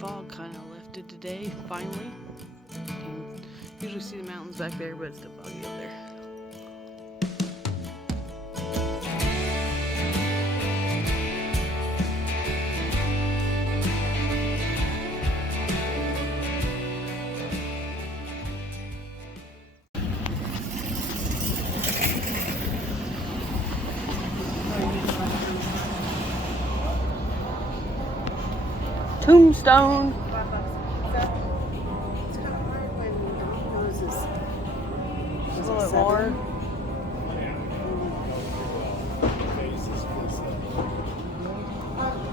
fog kind of lifted today, finally. You can usually see the mountains back there, but it's still foggy up there. Tombstone. It's kind of hard when Domino's is A little bit more.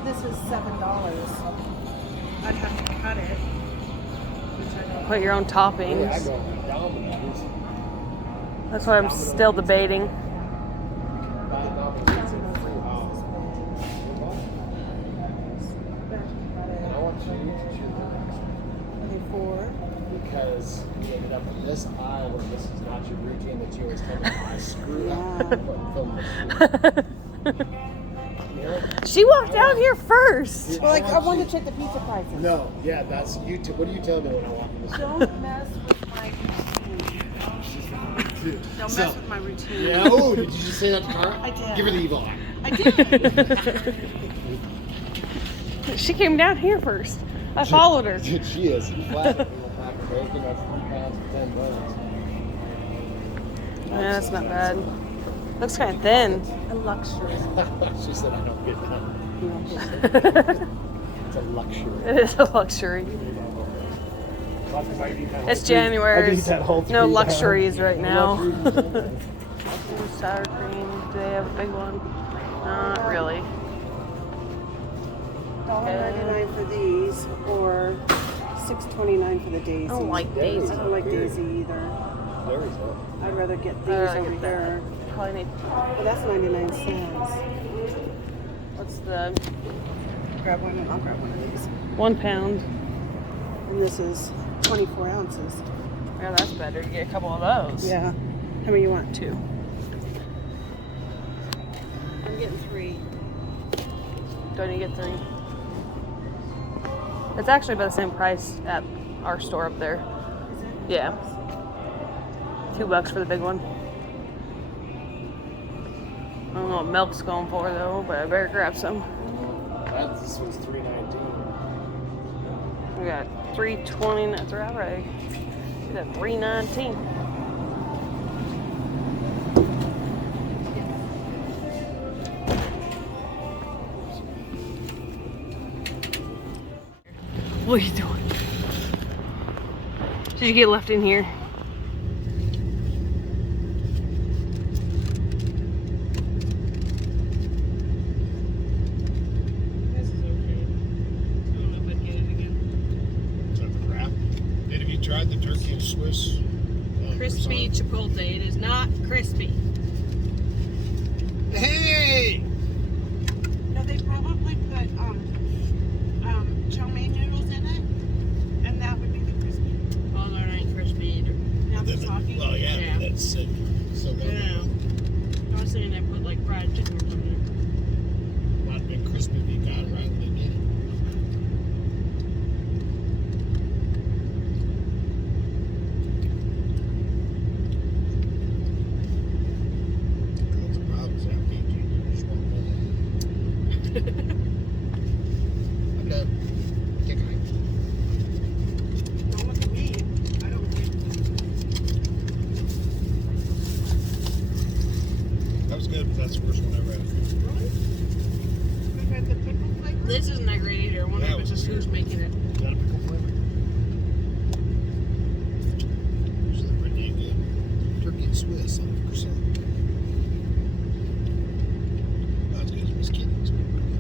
This is $7. I'd have to cut it. Put your own toppings. That's what I'm still debating. Because you ended up in this aisle where this is not your routine that you always tell me, I screw up. She walked out here first. Well, like, I wanted to check the pizza prices. No, yeah, that's you. What do you tell me when I walk in this store? Don't mess with my routine. Don't mess with my routine. Yeah. Oh, did you just say that to Cara? I did. Give her the evil eye. I did. She came down here first. I followed her. Dude, she is. Flat. Pack of bacon, that's 3 pounds for $10. Yeah, that's not bad. Looks kind of thin. A luxury. She said, I don't get that. It's a luxury. It is a luxury. It's January. No luxuries right now. Sour cream. Do they have a big one? Not really. $1.99 for these, or $6.29 for the Daisy. I don't like Daisy. I don't like Daisy either. I'd rather get these over here. Probably need. But that's 99 cents. What's the Grab one and I'll grab one of these. 1 pound? And this is 24 ounces. Yeah, that's better. You get a couple of those. Yeah. How many you want? 2. I'm getting 3. Don't you get 3? It's actually about the same price at our store up there. Is it? Yeah. $2 for the big one. I don't know what milk's going for though, but I better grab some. This one's $3.19. We got $3.20. That's right. We got $3.19. What are you doing? Did you get left in here? This is okay. I don't know if I'd get it again. Is that crap? Did have you tried the turkey and Swiss? Crispy chipotle. It is not crispy. Hey! No, they probably put chow mein noodles in it, and that would be the crispy. Oh, they're not crispy either. Now the soggy. Well, yeah, Yeah. that's sick. So good. Yeah. I was saying they put like fried chicken or something. Might have been crispy if you got it right when they did it. That's the problem, is that PG, you just want to I'm done. Kick it. Don't look at me. I don't drink. That was good, but that's the first one I read. Really? We've had the pickle flavor. This isn't that great either. I wonder That if it's was just who's making it. Is that a pickle flavor? Usually pretty dang good. Turkey and Swiss, 100%. Not as good as Miss Kitty's, but pretty good.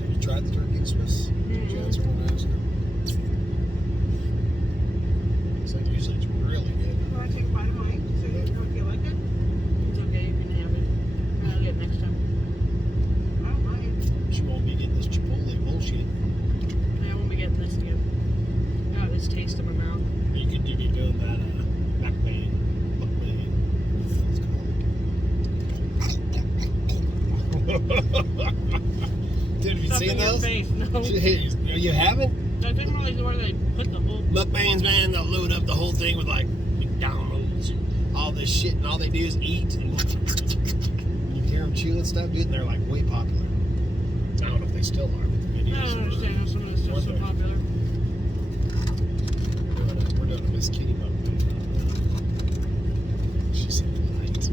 Have you tried the turkey and Swiss? Did you answer one ask her? It's like usually it's really good. Do I take a bite of mine? So you know if you like it? It's okay. You can have it. I'll get it next time. I don't mind. She won't be getting this Chipotle bullshit. I won't be getting this again. Oh, this taste in my mouth. You could be doing that mukbang. Dude, have you seen those? else? Face, no. You haven't? I think really where they put the whole. Mukbangs, man, they'll load up the whole thing with like McDonald's, all this shit, and all they do is eat. And you hear them chewing stuff, dude, and they're like way popular. I don't know if they still are. But the I videos don't understand how some of this stuff's so popular. We're doing a Miss Kitty mukbang. She said, "Right."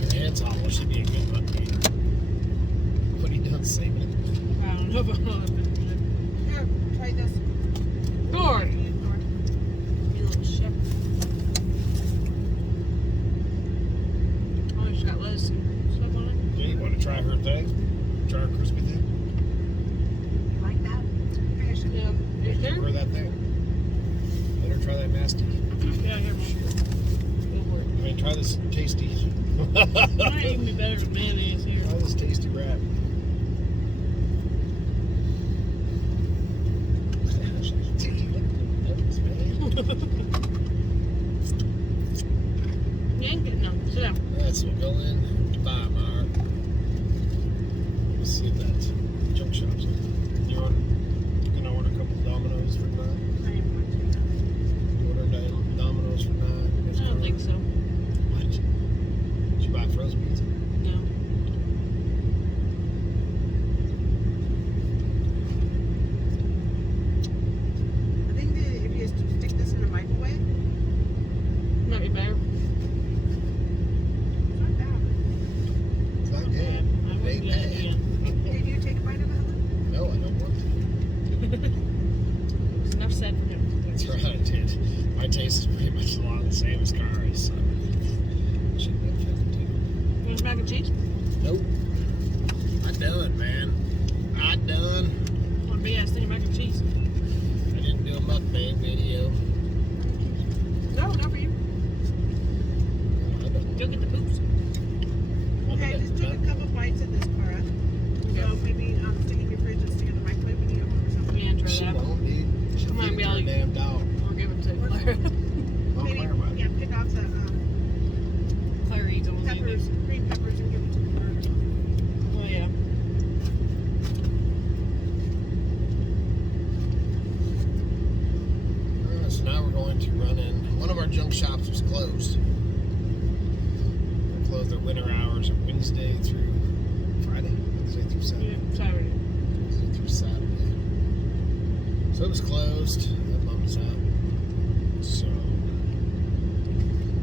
Her head's hollow. She'd be a good mukbang. What are you doing, saving it? I don't know about all that. Here, try this. Door. You little shit. Oh, she's got lettuce and stuff on it. Yeah, you want to try her thing? Try her crispy thing? You like that? Finish it. Yeah. You Give sure? her that thing. Let her try that nasty. Yeah, here, Mom. Go for it. I mean, try this tasty. It might even be better than mayonnaise here. Try this tasty wrap. You ain't getting none. Sit down. That's what we'll go in. 5 hour. Let's see if that junk shop's open. You gonna order a couple of Dominoes for tonight? Order Dominoes for tonight. I don't think so. What? Did you buy frozen pizza? No. I think that if you stick this in the microwave, Might be better. it's not bad. It's not good. I It wouldn't ain't get it again. bad. Did you take a bite of it? No, I don't want to. It's enough said for him. That's right, dude. My taste is pretty much a lot the same as Kari's, so shouldn't have affected too. You want some mac and cheese? Nope. I done, man. I done. Want a big ass thing of mac and cheese? I didn't do a mukbang video. No, not for you. I done. Go get the poops. Okay, just took a couple bites of this, Cara. So maybe stick in your fridge and stick in the microwave when you get home or something. Yeah, try She that. won't, dude. She'll Might feed be it to all her you- damn dog. Or give it to Claire. Oh, Maybe, Claire might. yeah, pick off the Claire eats almost peppers, anything. green peppers, and give it to the bird. Oh, yeah. So now we're going to run in. One of our junk shops was closed. They closed their winter hours on Wednesday through Friday. Wednesday through Saturday. Yeah, Saturday. Wednesday through Saturday. So it was closed. That bummed us out. So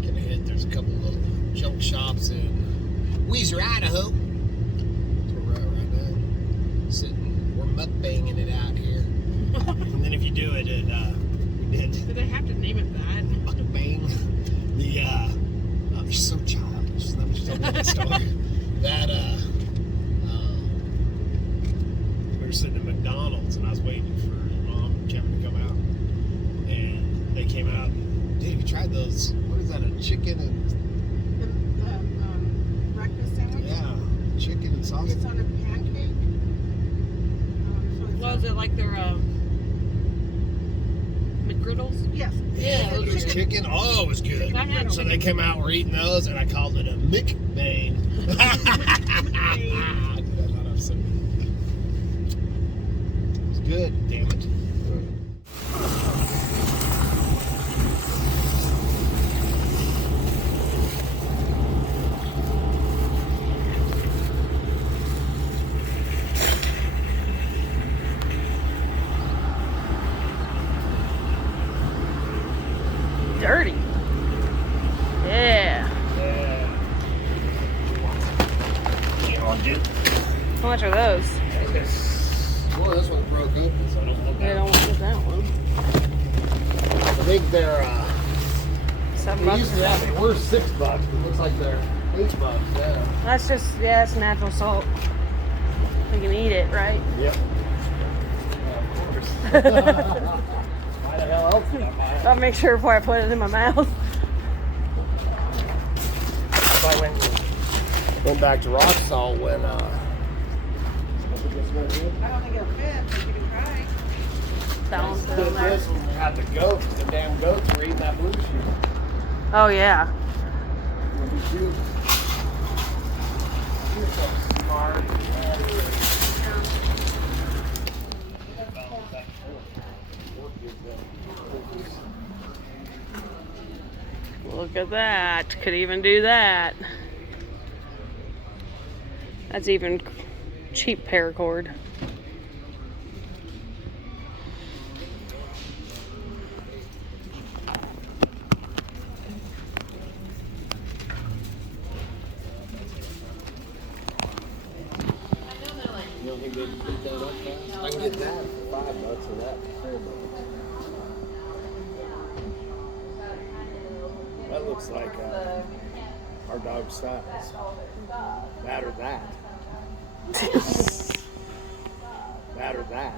gonna hit. There's a couple little junk shops in Weiser, Idaho. That's where we're at right now. Sitting, we're mukbanging it out here. And then if you do it, we did. Did they have to name it that? Mukbang. The oh, you're so childish. Let me just tell you that story. That we were sitting at McDonald's and I was waiting for Mom and Kevin to come out, and they came out. Dude, have you tried those? What is that? A chicken and The breakfast sandwich. yeah, chicken and sausage. It's on a pancake. So it's Was it like their McGriddles? Yes. Yeah, it was chicken. Oh, it was good. I had So they came out, we're eating those, and I called it a McBang. Dude, I thought I was so good. It was good, damn it. Dirty. Yeah. Yeah. You know what, dude? How much are those? Well, this one broke open, so I don't want They that. don't want that one. I think they're, $7 they used for to that. have, they were $6, but it looks like they're $8 now. That's just, yeah, it's natural salt. We can eat it, right? Yep. Yeah, of course. Why the hell else would I buy it? I'll make sure before I put it in my mouth. If I went back to rock salt when, I don't think it'll fit, but you can try. Balance it on there. this when we had the goats, the damn goats were eating that blue shoe. Oh, yeah. Blue shoe. You're so smart. Look at that. Could even do that. That's even cheap paracord. You don't think they'd beat that up fast? I can get that for $5 or that for $4. That looks like our dog's size. That or that. That or that.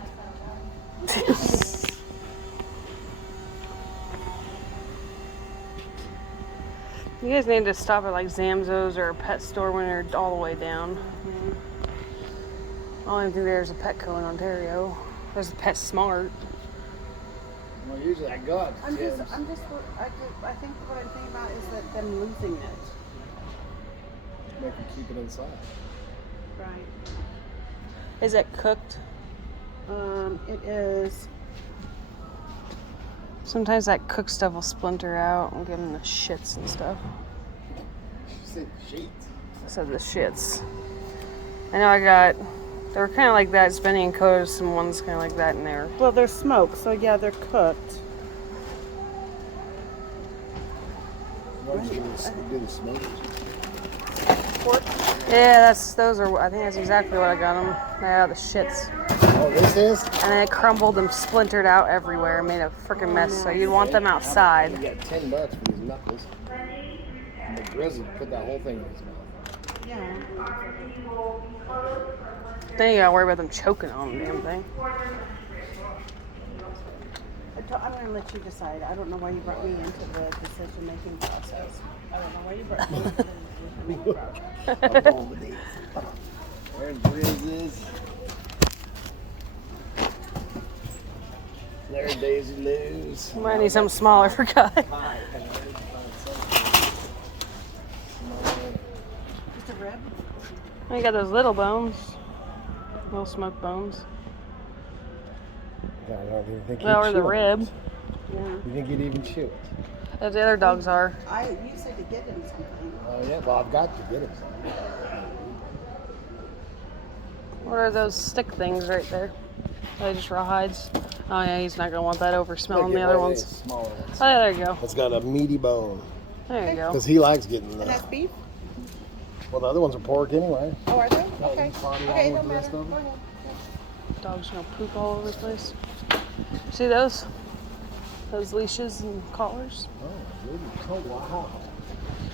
You guys need to stop at like Zamzo's or a pet store when you're all the way down. I don't even think there's a Petco in Ontario. There's a Pet Smart. Well, usually I go out to I think what I'm thinking about is that them losing it. make them keep it inside. Right. Is it cooked? It is. Sometimes that cooked stuff will splinter out and give them the shits and stuff. She said sheets. I said the shits. I know they were kind of like that, spinning and coated, some ones kind of like that in there. Well, they're smoked, so yeah, they're cooked. Why did you do the smokers? Pork. Yeah, I think that's exactly what I got them. They are the shits. Oh, this is? And then it crumbled and splintered out everywhere and made a freaking mess. So you'd want them outside. You got $10 for these knuckles. And the grizzly put that whole thing in his mouth. Yeah. Then you gotta worry about them choking on the damn thing. I'm going to let you decide. I don't know why you brought me into the decision-making process. I don't know why you brought me into the decision-making process. I'm going with these. There's Grizzlies. There's Daisy Lou's. Might need something smaller for Guy. Just a rib? You got those little bones. Little smoked bones. I don't even think Well, or you'd the chew it. rib. Yeah. You think you'd even chew it? As the other dogs are. You said to get him something. Oh, yeah. Well, I've got to get him something. What are those stick things right there? Are they just raw hides? Oh yeah, he's not gonna want that over smelling the other ones. Smaller ones. Oh, there you go. It's got a meaty bone. There you go. Because he likes getting And that's the... beef? Well, the other ones are pork anyway. Oh, are they? Got Okay. body Okay, on no with the rest matter. of Go them. ahead. Dog's gonna poop all over the place. See those? Those leashes and collars? Oh, goodness. Oh, wow.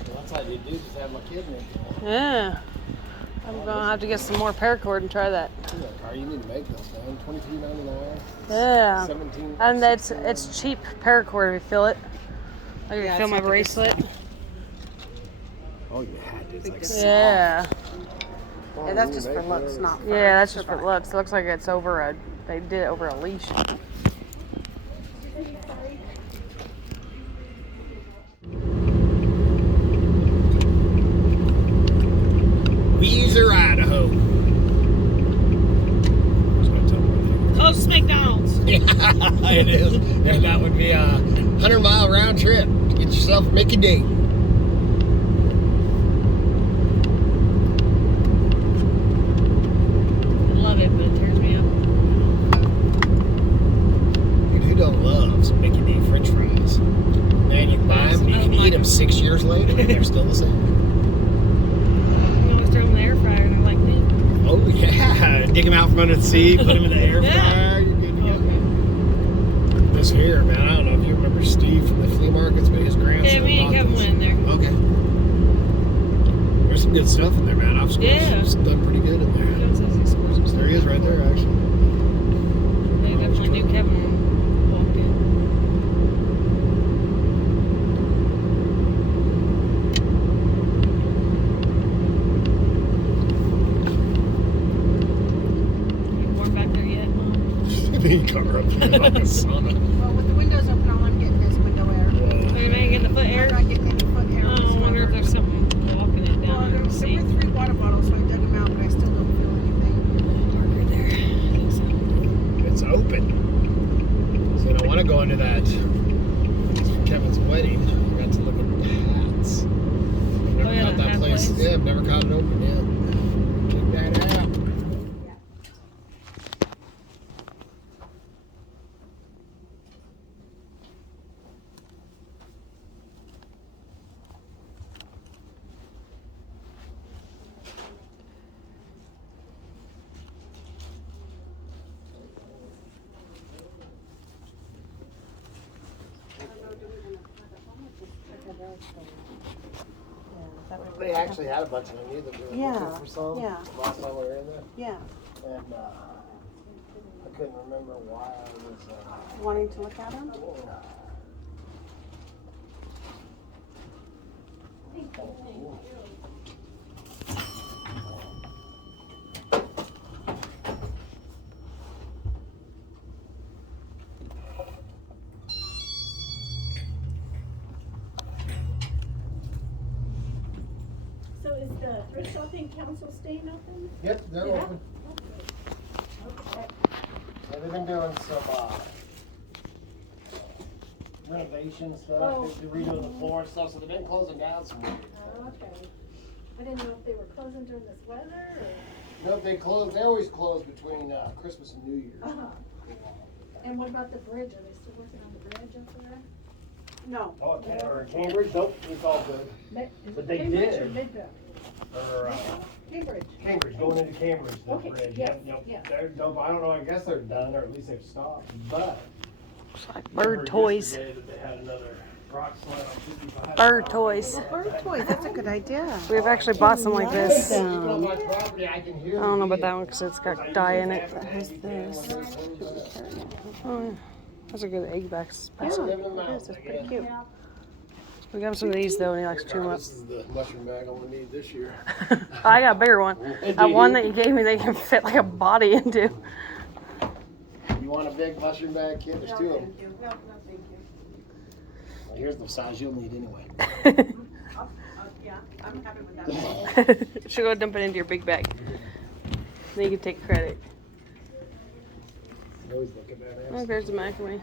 Well, that's how you do just have my kidney. Yeah. I'm gonna have to get some more paracord and try that. Yeah, Car, you need to make those, man. $23.99. Yeah. 17. And it's cheap paracord if you feel it. I can Yeah, feel it's my like a- bracelet. Oh, yeah. It's like Yeah. Yeah, that's just for looks, not for Yeah, that's just what it looks. It looks like it's they did it over a leash. Weiser, Idaho. Close to McDonald's. Yeah, it is. Yeah, that would be a 100-mile round trip to get yourself a Mickey D. I love it, but it tears me up. Dude, who don't love some Mickey D French fries? Man, you can buy them, you can eat them 6 years later, and they're still the same. You always throw them in the air fryer and they're like me. Oh yeah, dig them out from under the seat, put them in the air fryer. You're good to go. This here, man, I don't know if you remember Steve from the flea markets, but his grandson. Yeah, me and bought Kevin this. went in there. Okay. There's some good stuff in there, man. I've scored done pretty good in there. Kevin says he scores some There he is, right there, actually. They definitely knew Kevin walked in. You warm back there yet, Mom? He cover up there like a sauna. Well, with the windows open, all I'm getting is window air. Are you getting the foot air? I'm not getting any foot air. Oh, I wonder if there's something walking it Well, down there. there were 3 water bottles, so I dug them out, but I still don't feel anything. Darker there. I think so. It's open. So you don't want to go into that. It's for Kevin's wedding. You got to look at that. nice. Yeah, I've never caught it open yet. Check that out. They actually had a bunch of them either. We were looking for some last time we were in there. Yeah. And I couldn't remember why I was Wanting to look at them? So is the thrift shopping council staying open? Yep, they're Yeah. open. Okay. Yeah, they've been doing some renovation stuff. Oh. They're redoing the floor and stuff, so they've been closing down some weeks. Oh, okay. I didn't know if they were closing during this weather or. No, they close. They always close between Christmas and New Year's. Uh-huh. And what about the bridge? Are they still working on the bridge up there? No. Oh, or Cambridge? Nope, it's all good. Is But it they Cambridge did. or Midvale? Or Cambridge. Cambridge, going into Cambridge, the Okay, bridge. yes, Yep. yes. They're done. I don't know. I guess they're done, or at least they've stopped. But It's like I heard bird toys. yesterday that they had another rock slide on 55. Bird toys. Bird toys, that's a good idea. We've actually bought some like this. I Even on my property, I can hear don't know the about that one because it's got dye in it. That has this. Oh, yeah. Those are good egg backs. Yeah, Living in the it is, mountains, it's I pretty guess. cute. We got some of these though, and he likes to chew them up. This is the mushroom bag I'm gonna need this year. I got a bigger one. That one that you gave me, they can fit like a body into. You want a big mushroom bag, kid? There's two of them. Thank you. No, thank you. Well, here's the size you'll need anyway. Yeah, I'm happy with that. Should go dump it into your big bag. Then you can take credit. I always look at that ass. Oh, there's the macaroni.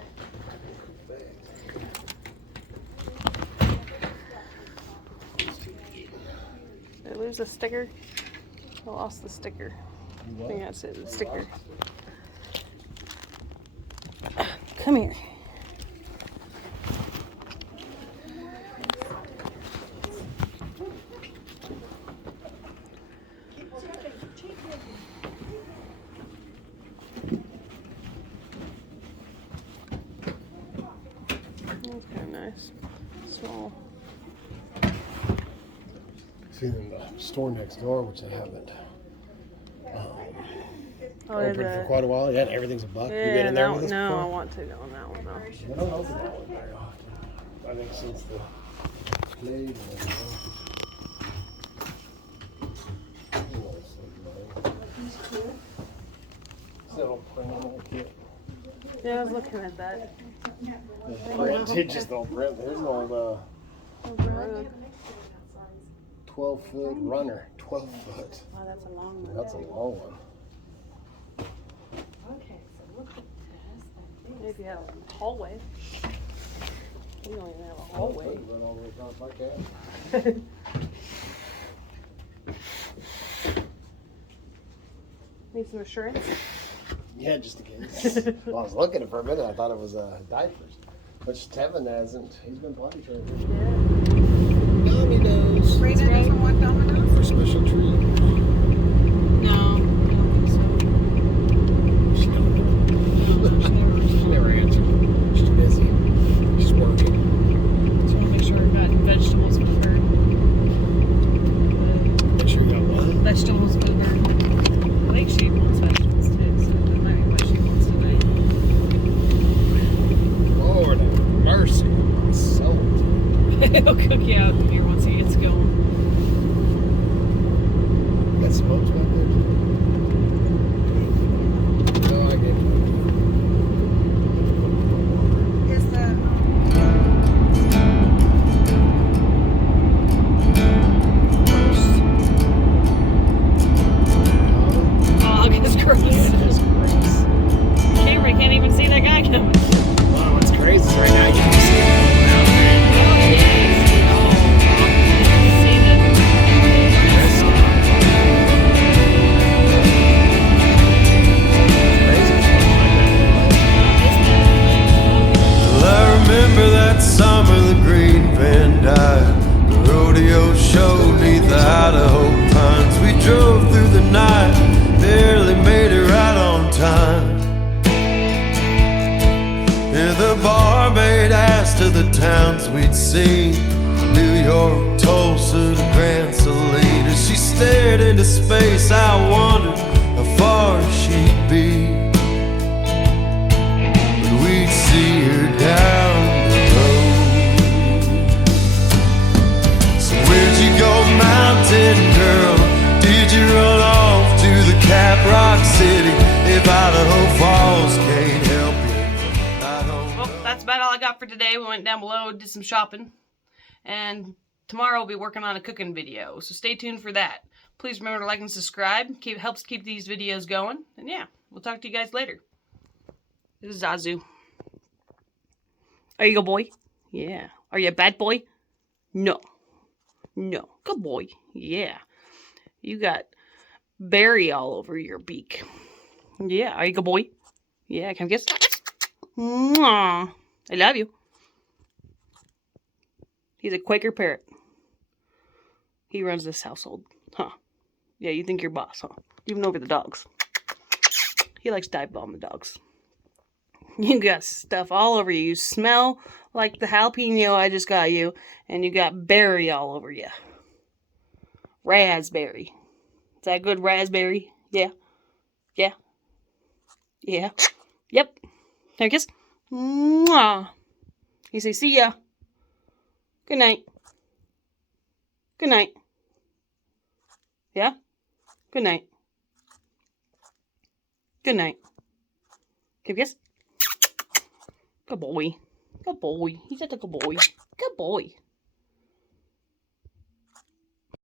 Did I lose the sticker? I lost the sticker. I think that's it, the sticker. Come here. That's kind of nice. Small. Seen in the store next door, which I haven't Oh, opened for quite a while. Yeah, everything's a buck. You been yeah, in there that with one, us no, I before? want to go on that one though. They don't open that one very often. I think since the blade and everything. Little print on that kit. Yeah, I was looking at that. Print, just don't print. There's an old Oh, 12-foot runner. 12 foot. Wow, that's a long one. That's a long one. Okay, so look at this. Maybe you have a hallway. You don't even have a hallway. Run all the way across like that. Need some assurance? Yeah, just in case. Well, I was looking at it for a minute. I thought it was diapers, which Tevin hasn't. He's been potty trained. Dominoes Brayden doesn't want Domino's? for special treat. No, I don't think so. She never answered. She's busy. She's working. Just want to make sure we've got vegetables for her. Make sure you got one. Vegetables for her. I think she wants vegetables too, so that might be what she wants tonight. Lord have mercy on my soul. He'll cook you out here once he gets going. Got smokes back there too? No, I get it. Is the scene. New York, Tulsa to Grand Salinas. She stared into space, I wondered how far she'd be. But we'd see her down the road. So where'd you go, mountain girl? Did you run off to the Cap Rock City? If Idaho Falls can't help you, I don't. Well, that's about all I got for today. We went down below, did some shopping, and tomorrow we'll be working on a cooking video, so stay tuned for that. Please remember to like and subscribe. Helps keep these videos going. And yeah, we'll talk to you guys later. This is Zazu. Are you a good boy? Yeah. Are you a bad boy? No. No. Good boy. Yeah. You got berry all over your beak. Yeah. Are you a good boy? Yeah. Can I kiss? Mwah. I love you. He's a Quaker parrot. He runs this household. Huh. Yeah, you think you're boss, huh? Even over the dogs. He likes dive bomb the dogs. You got stuff all over you. You smell like the jalapeno I just got you. And you got berry all over you. Raspberry. Is that good raspberry? Yeah. Yeah. Yeah. Yep. Can I kiss? Mwah. You say, see ya. Good night. Good night. Yeah? Good night. Good night. Give a kiss. Good boy. Good boy. He's such a good boy. Good boy.